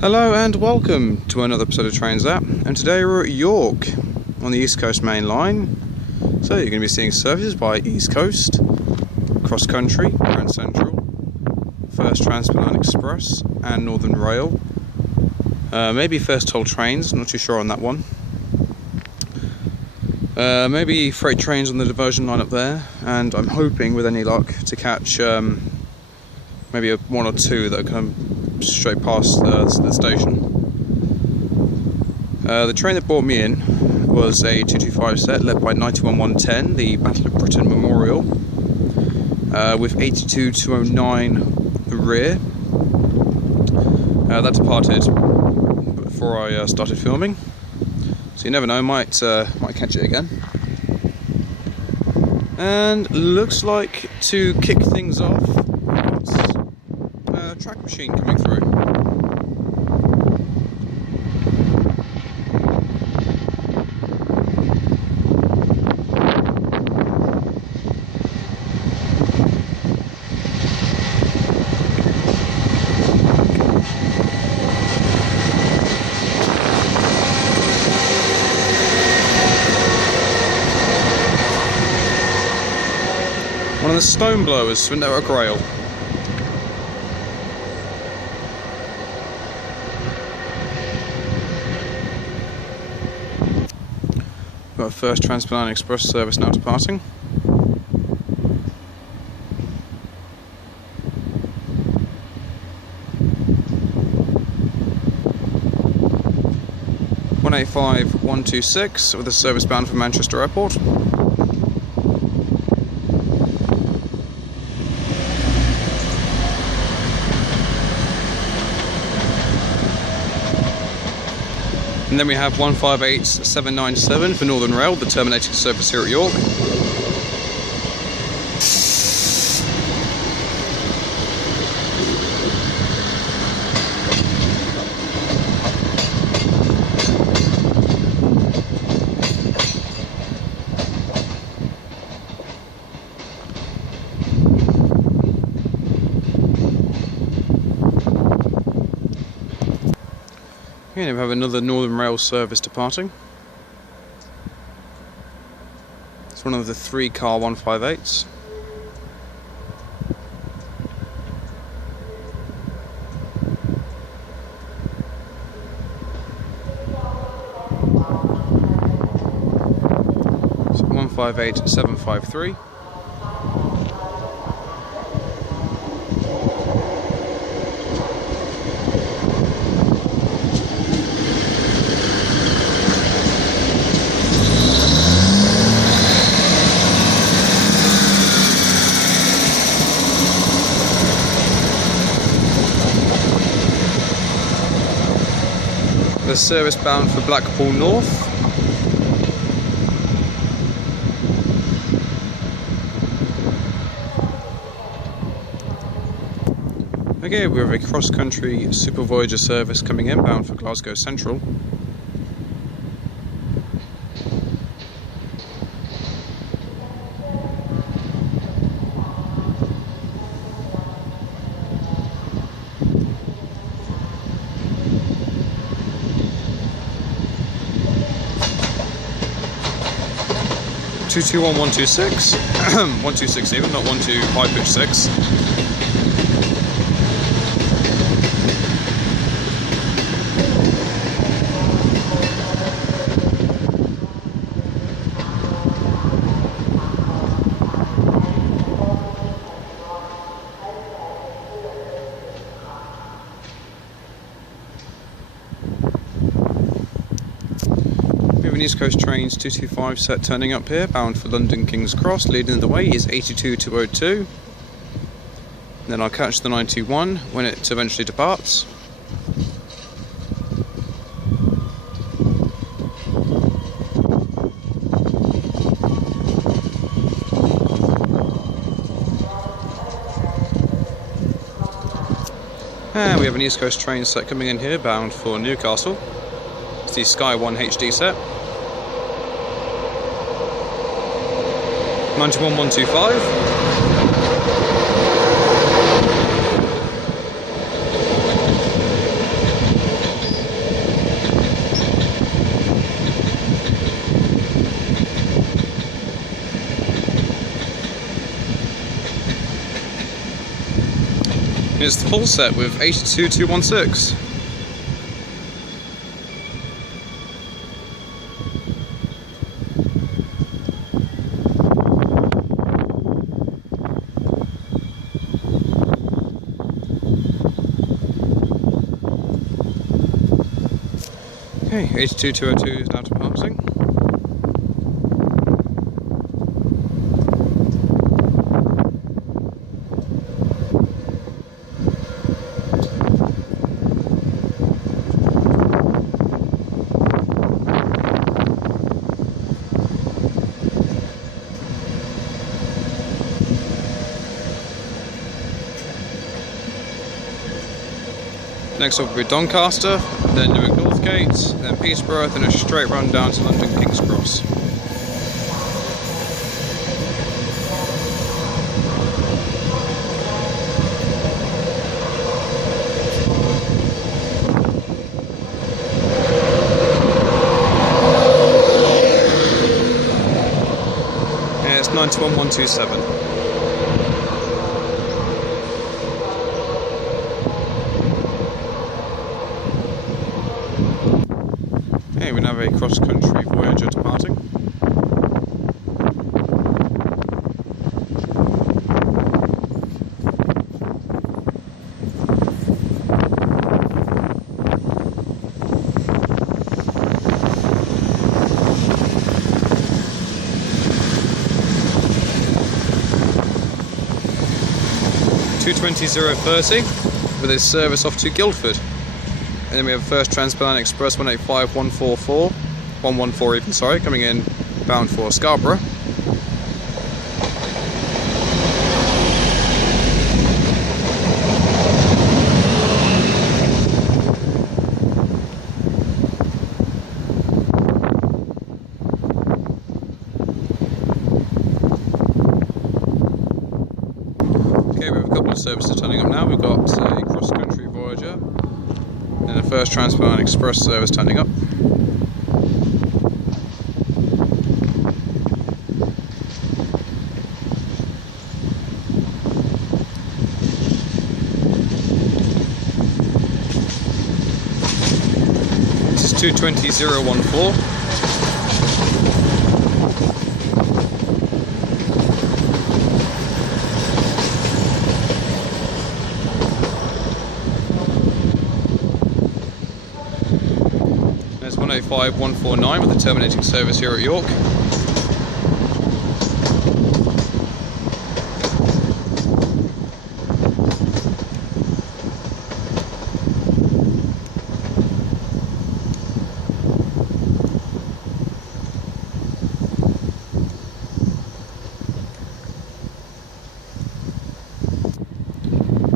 Hello and welcome to another episode of Trains App, and today we're at York on the East Coast Main Line. So you're going to be seeing services by East Coast, Cross Country, Grand Central, First Transpennine Express and Northern Rail. Maybe First Toll Trains, not too sure on that one. Maybe freight trains on the diversion line up there, and I'm hoping with any luck to catch maybe one or two that come straight past the station. The train that brought me in was a 225 set led by 91110, the Battle of Britain Memorial, with 82209 the rear. That departed before I started filming, so you never know, might catch it again. And looks like, to kick things off, a track machine coming through. One of the stone blowers from Network Rail. Got a First Transpennine Express service now departing. (185-126) with a service bound for Manchester Airport. And then we have 158-797 for Northern Rail, the terminating service here at York. Here we have another Northern Rail service departing. It's one of the 3-car 158s. So 158-753. The service bound for Blackpool North. Okay, we have a cross-country Super Voyager service coming in, bound for Glasgow Central. (221-126), 126 even, not 125-6. An East Coast Trains 225 set turning up here, bound for London King's Cross. Leading the way is 82202. Then I'll catch the 921 when it eventually departs. And we have an East Coast train set coming in here, bound for Newcastle. It's the Sky 1 HD set. 91125. It's the full set with 82216. Okay, 82202 is now departing. Next up will be Doncaster, then Newark Northgate, then Peterborough, then a straight run down to London King's Cross. Yeah, it's 91127. Okay, we now have a cross-country Voyager departing. (220.030) with its service off to Guildford. And then we have First Transatlantic Express 185.114 even, sorry, coming in bound for Scarborough. Okay, we have a couple of services turning up now. We've got a cross-country Voyager and a First Transatlantic Express service turning up. This is 220.014. There's 185.149 with the terminating service here at York.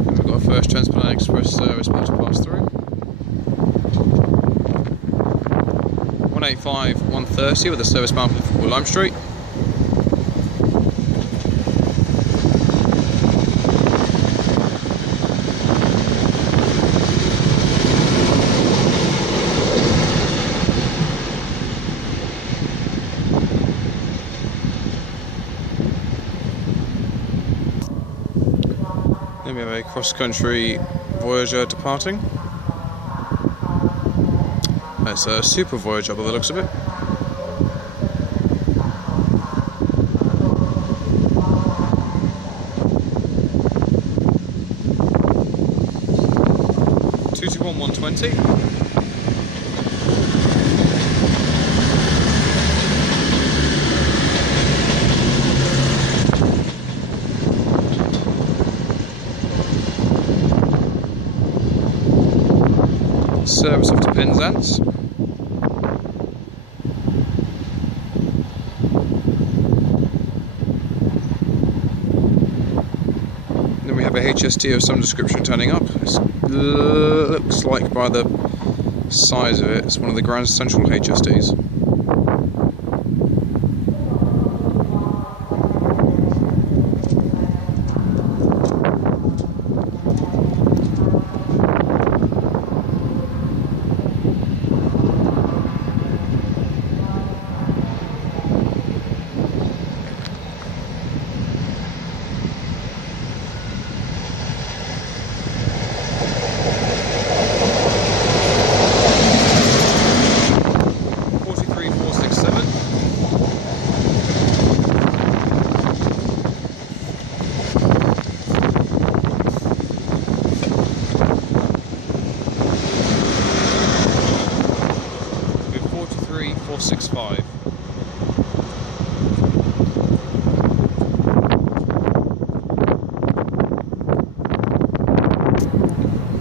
And we've got a First Transatlantic Express service about to pass through. 185.130 with a service bound for Lime Street. Then we have a cross-country Voyager departing. It's a Super Voyager by the looks of it. (221.120). Service off to Penzance. Then we have a HST of some description turning up. It looks like by the size of it, it's one of the Grand Central HSTs. 5.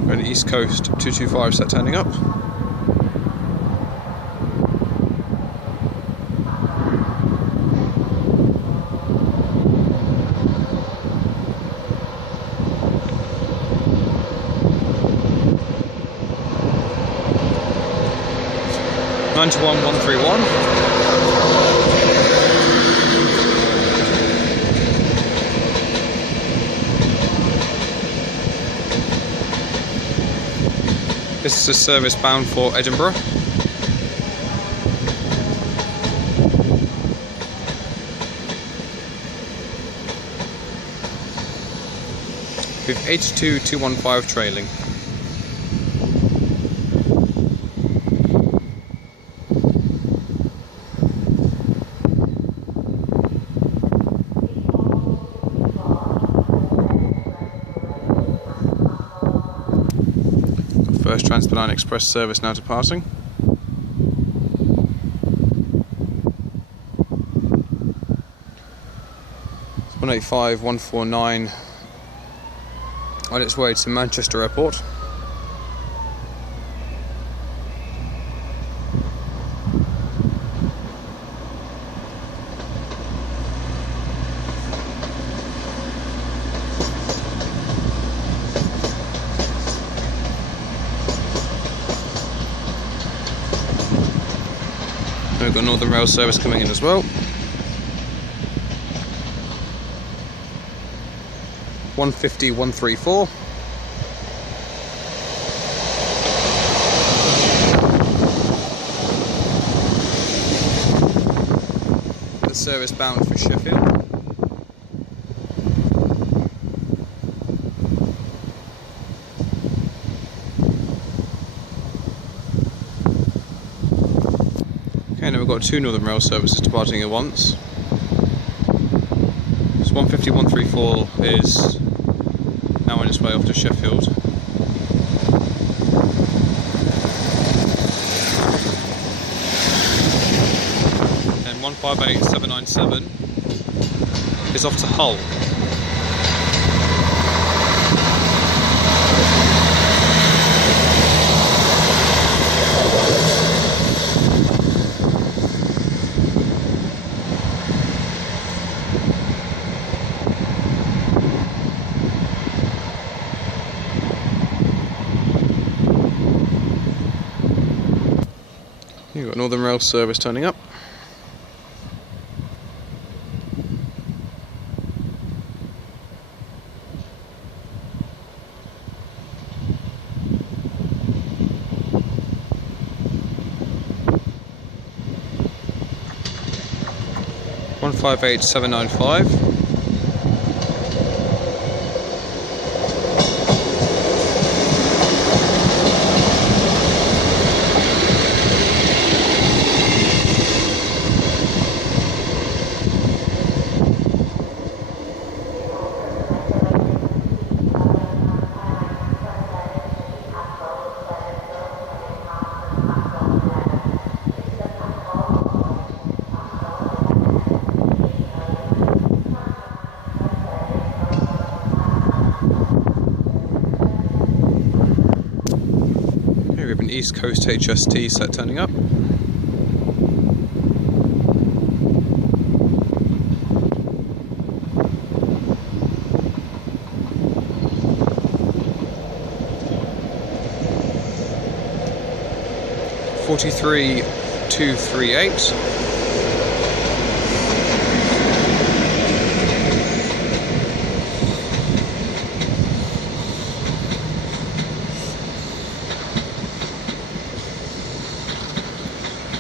We're at East Coast 225 set turning up. Nine to 131. This is a service bound for Edinburgh. With 82215 trailing. First Trans-Pennine Express service now departing. It's 185149 on its way to Manchester Airport. We've got Northern Rail service coming in as well. 150-134. The service bound for Sheffield. Okay, now we've got 2 Northern Rail services departing at once. So 150-134 is now on its way off to Sheffield. And 158797 is off to Hull. You've got Northern Rail service turning up. One 158795. We have an East Coast HST set turning up. (43,238).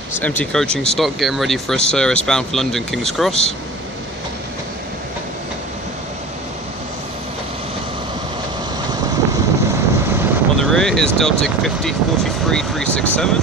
It's empty coaching stock, getting ready for a service bound for London King's Cross. On the rear is Deltic 50 43367.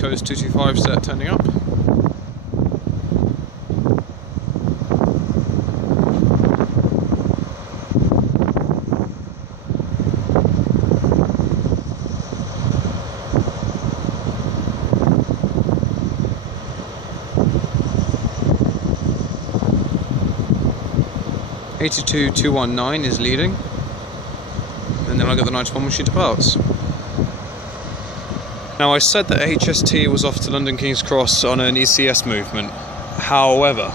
East Coast 225 set turning up. (82.219) is leading, and then I'll get the 91 machine to parts. Now, I said that HST was off to London King's Cross on an ECS movement. However,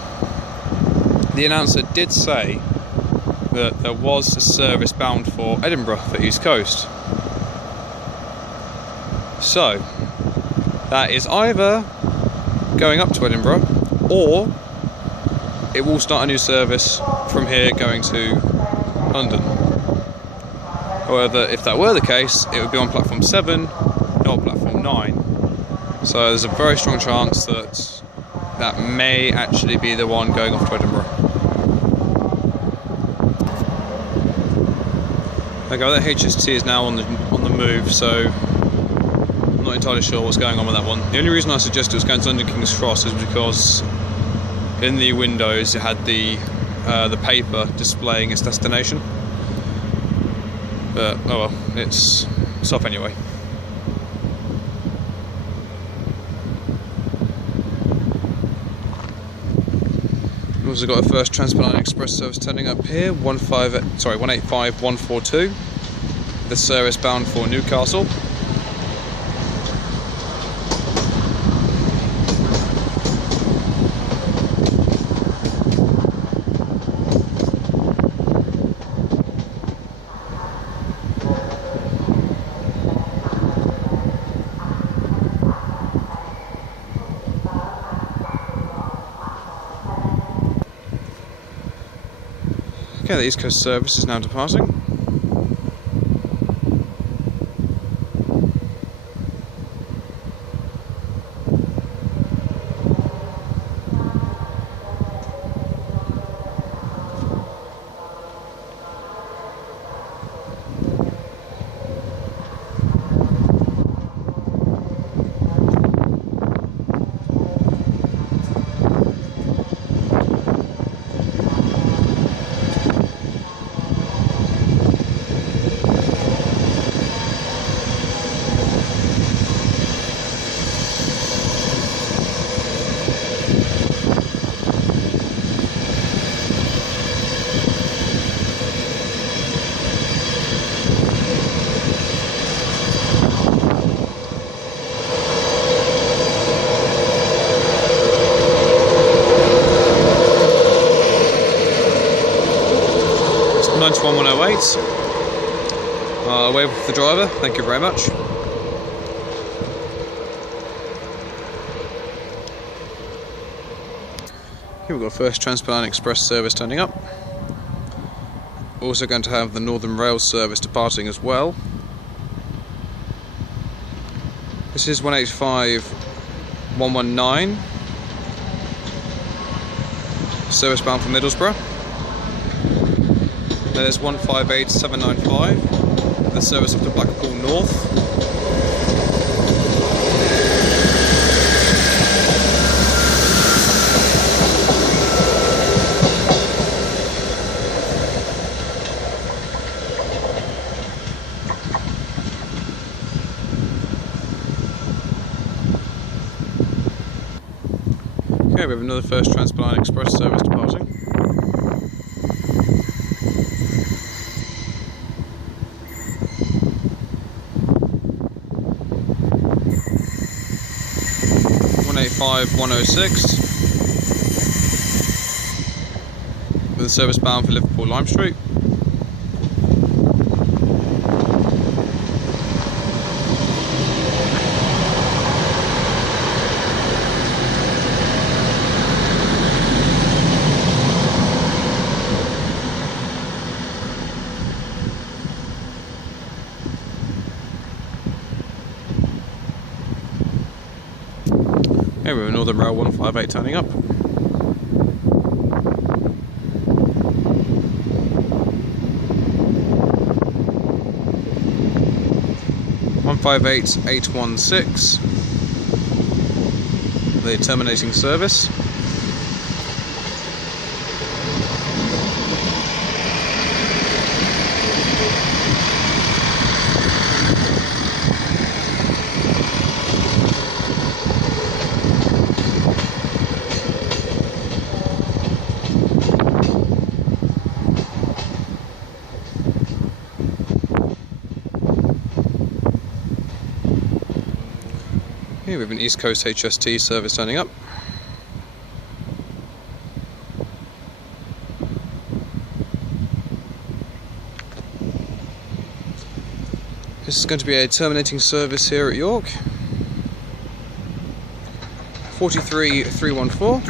the announcer did say that there was a service bound for Edinburgh for East Coast. So, that is either going up to Edinburgh, or it will start a new service from here going to London. However, if that were the case, it would be on platform 7, not platform 9. So there's a very strong chance that that may actually be the one going off to Edinburgh. Okay, that HST is now on the move, so I'm not entirely sure what's going on with that one. The only reason I suggested it was going to London King's Cross is because in the windows it had the paper displaying its destination. But oh well, it's off anyway. We've also got a first Transpennine Express service turning up here, 185142. The service bound for Newcastle. Okay, the East Coast service is now departing. It's 91108. Wave for the driver, thank you very much. Here we've got first Transpennine Express service turning up. Also going to have the Northern Rail service departing as well. This is 185119. Service bound for Middlesbrough. There's 158795. The service up to Blackpool North. Okay, we have another first Transpennine Express service departing. (185.106) with a service bound for Liverpool Lime Street. Okay, we have Northern Rail 158 turning up. (158.816). the terminating service. Here we have an East Coast HST service turning up. This is going to be a terminating service here at York. 43314.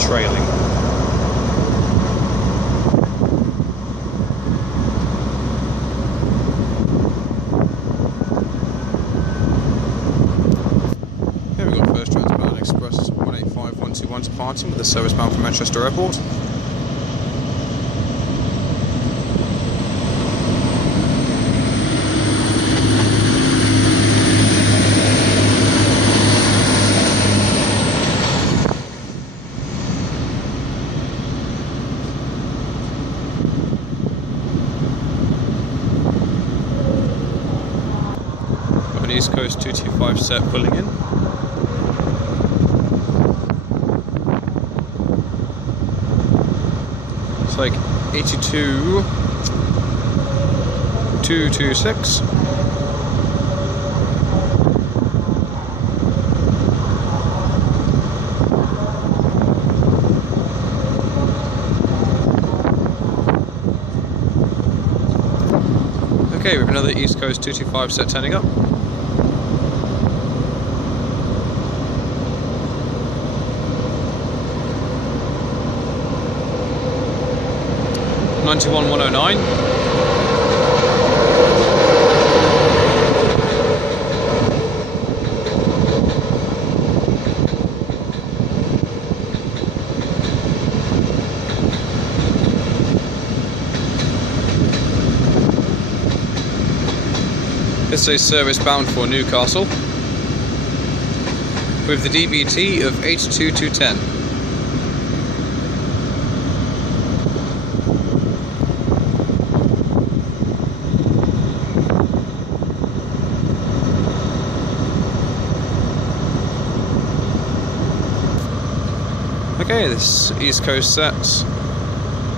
Trailing. Here we've got First Transbound Express 185121 departing with a service bound from Manchester Airport. East Coast 225 set pulling in. It's like 82,226. Okay, we have another East Coast 225 set turning up. '91 109. This is a service bound for Newcastle with the DBT of 82210. Okay, this East Coast set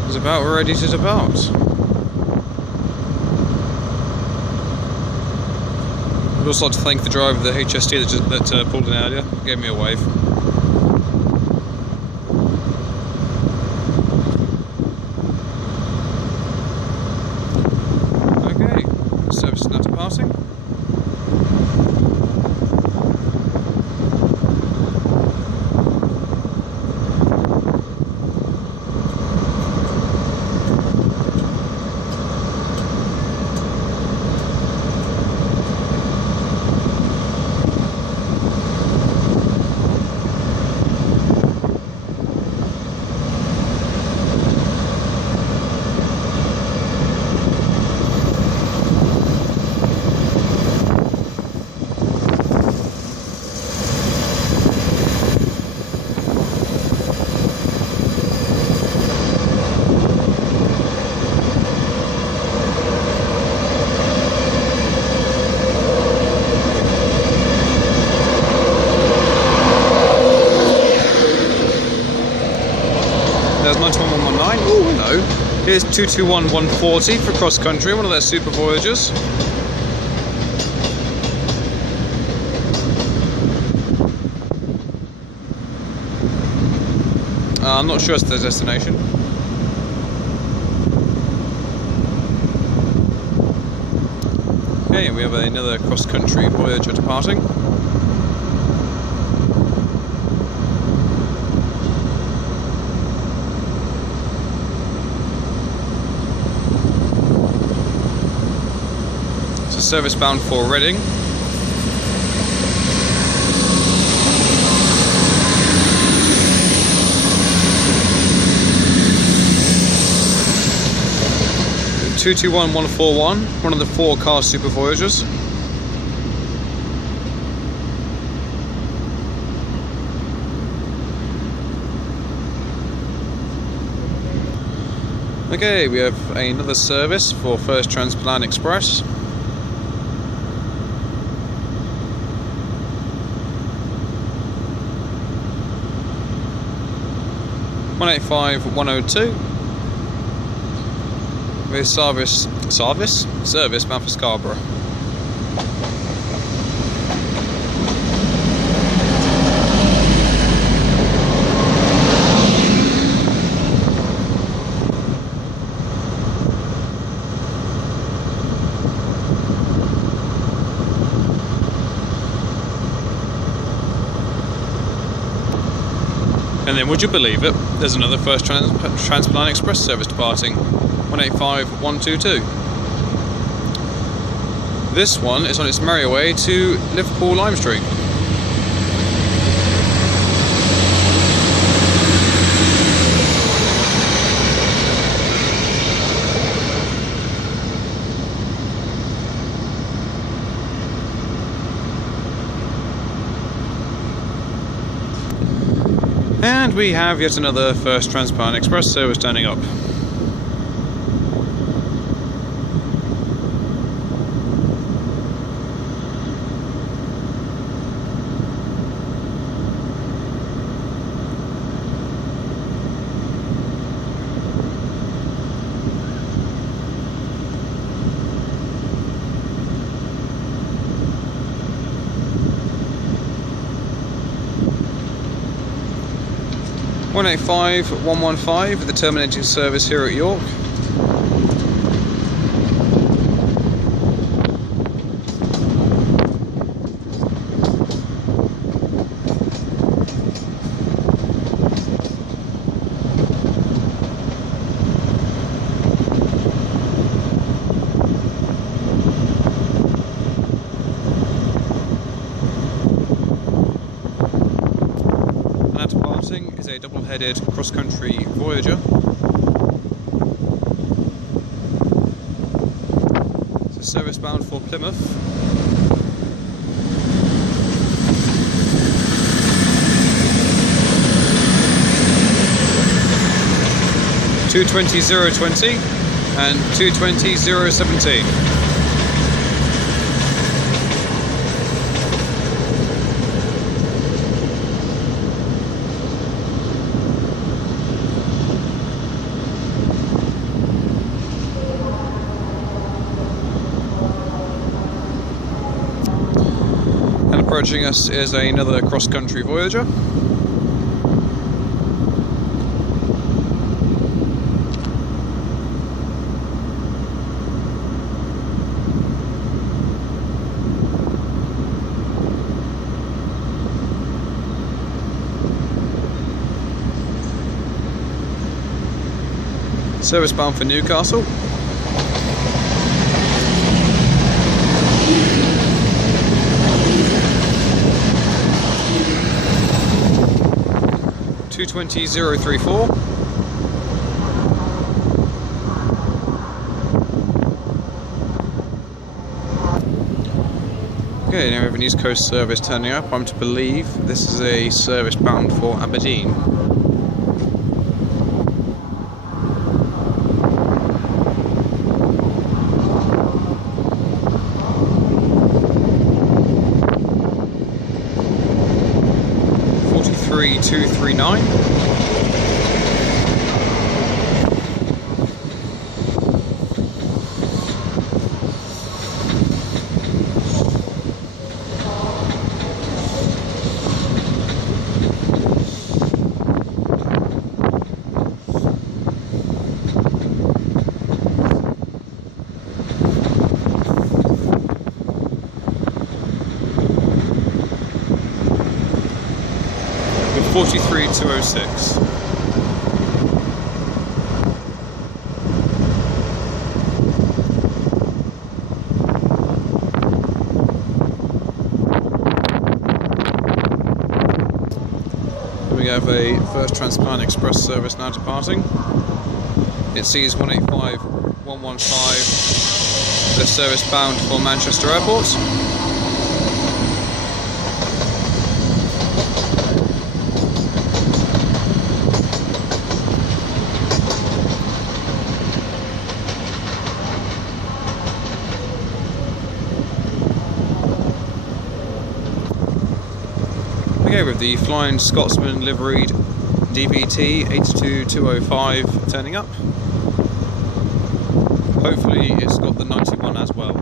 is about ready to depart. I'd also like to thank the driver of the HST that pulled in earlier, gave me a wave. Okay, service is now departing. there's 92119. Oh, hello. Here's 221140 for cross country, one of their super voyagers. I'm not sure it's their destination. Okay, we have another cross country voyager departing. Service bound for Reading. (221-141), one of the 4 car super voyagers. Okay, we have another service for First Transplant Express. 185-102 with service bound for Scarborough. And then, would you believe it, there's another First Transplant Express service departing, 185-122. This one is on its merry way to Liverpool Lime Street. And we have yet another First Transplant Express service turning up. One 185-115 with the terminating service here at York. Is a double-headed cross-country voyager. It's a service bound for Plymouth. (220-020) and 220-017. Approaching us is another cross-country voyager. Service bound for Newcastle. (220-034). Okay, now we have an East Coast service turning up. I'm to believe this is a service bound for Aberdeen. (239). 43206. We have a First Transplant Express service now departing. It sees 185-115, the service bound for Manchester Airport. Okay, with the Flying Scotsman liveried DVT 82205 turning up. Hopefully it's got the 91 as well.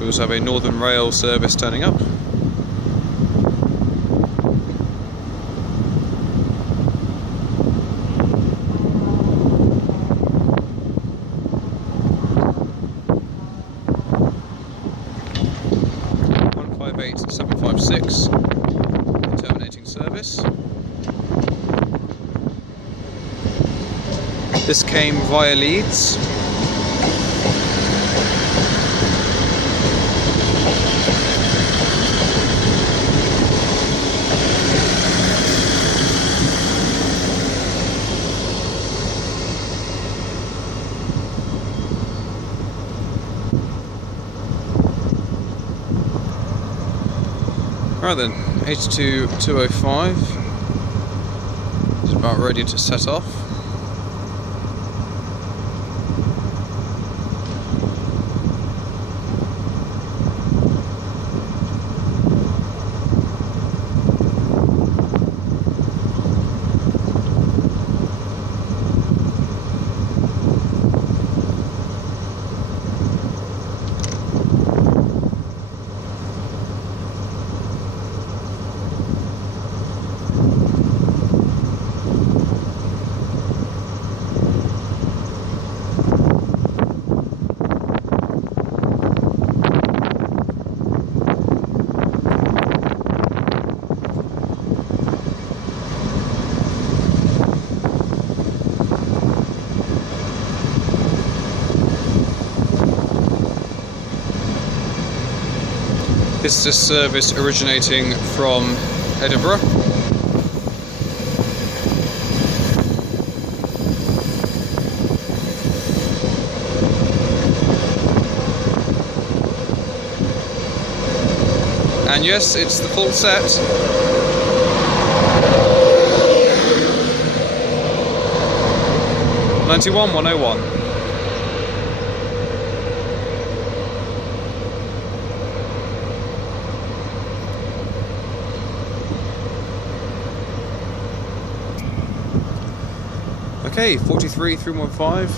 We also have a Northern Rail service turning up. Terminating service. This came via Leeds. Right then, 82205 is about ready to set off. This is a service originating from Edinburgh. And yes, it's the full set. (91-101). Okay, 43315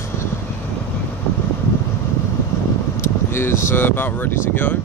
is about ready to go.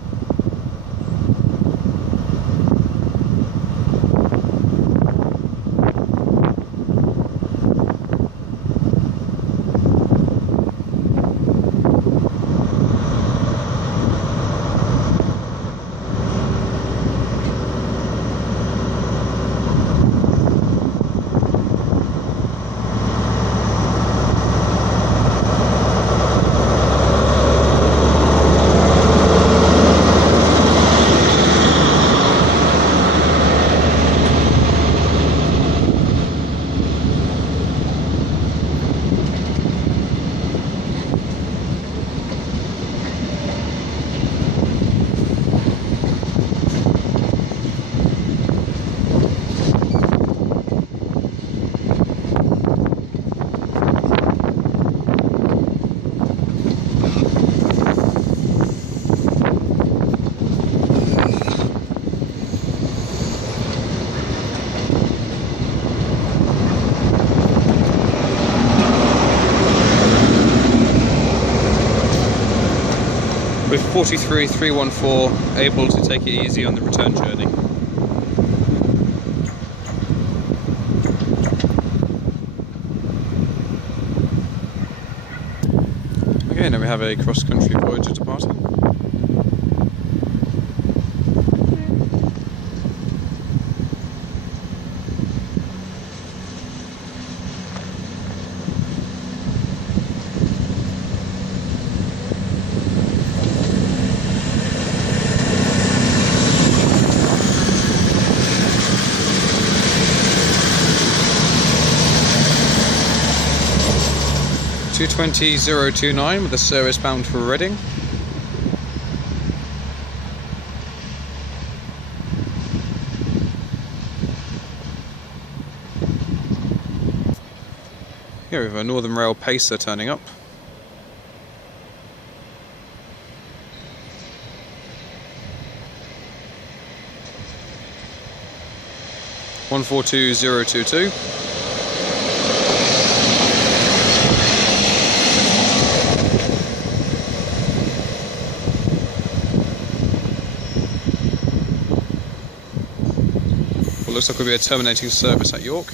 With 43314 able to take it easy on the return journey. Okay, now we have a cross-country Voyager departing. (220.029) with a service bound for Reading. Here we have a Northern Rail Pacer turning up. (142.022). Looks like we'll be a terminating service at York.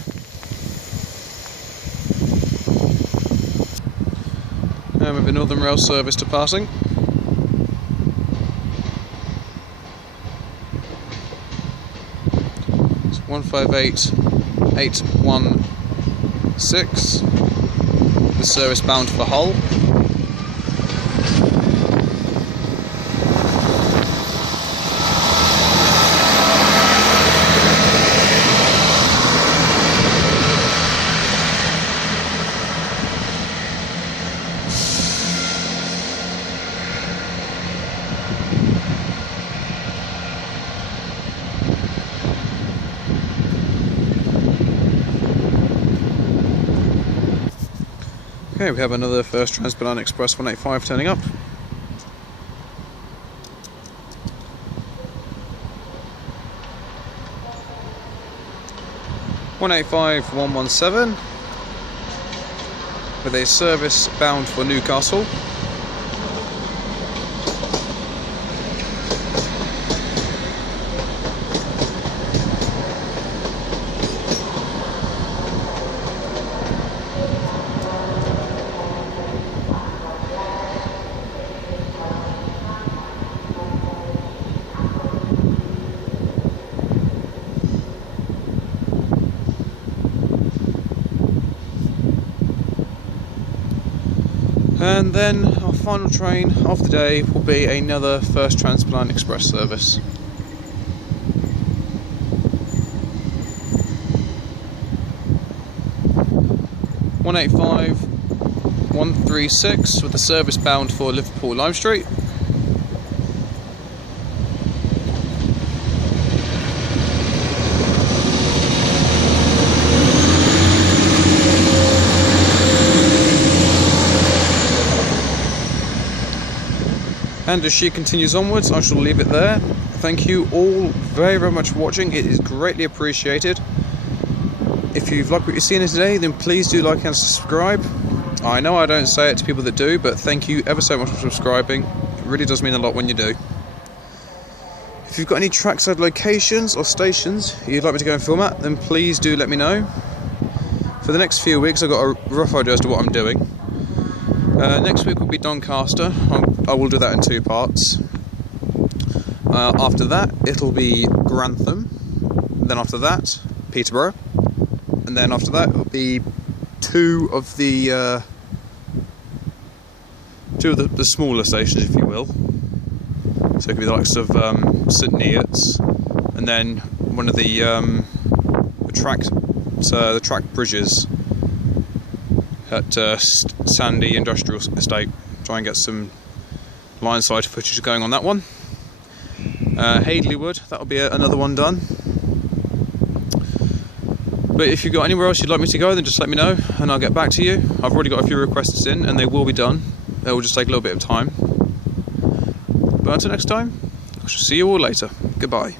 And we have a Northern Rail service departing. It's 158.816. The service bound for Hull. Okay, we have another First Trans-Pennine Express 185 turning up. (185.117) with a service bound for Newcastle. And then our final train of the day will be another First Trans-Pennine Express service. (185.136) with a service bound for Liverpool Lime Street. And as she continues onwards, I shall leave it there. Thank you all very, very much for watching. It is greatly appreciated. If you've liked what you've seen today, then please do like and subscribe. I know I don't say it to people that do, but thank you ever so much for subscribing. It really does mean a lot when you do. If you've got any trackside locations or stations you'd like me to go and film at, then please do let me know. For the next few weeks, I've got a rough idea as to what I'm doing. Next week will be Doncaster. I will do that in 2 parts. After that, it'll be Grantham. Then after that, Peterborough. And then after that, it'll be two of the smaller stations, if you will. So it could be the likes of St Neots, and then one of the track bridges at Sandy Industrial Estate. Try and get some line side footage going on that one. Hadleywood, that'll be another one done. But if you've got anywhere else you'd like me to go, then just let me know and I'll get back to you. I've already got a few requests in and they will be done. They will just take a little bit of time. But until next time, I shall see you all later. Goodbye.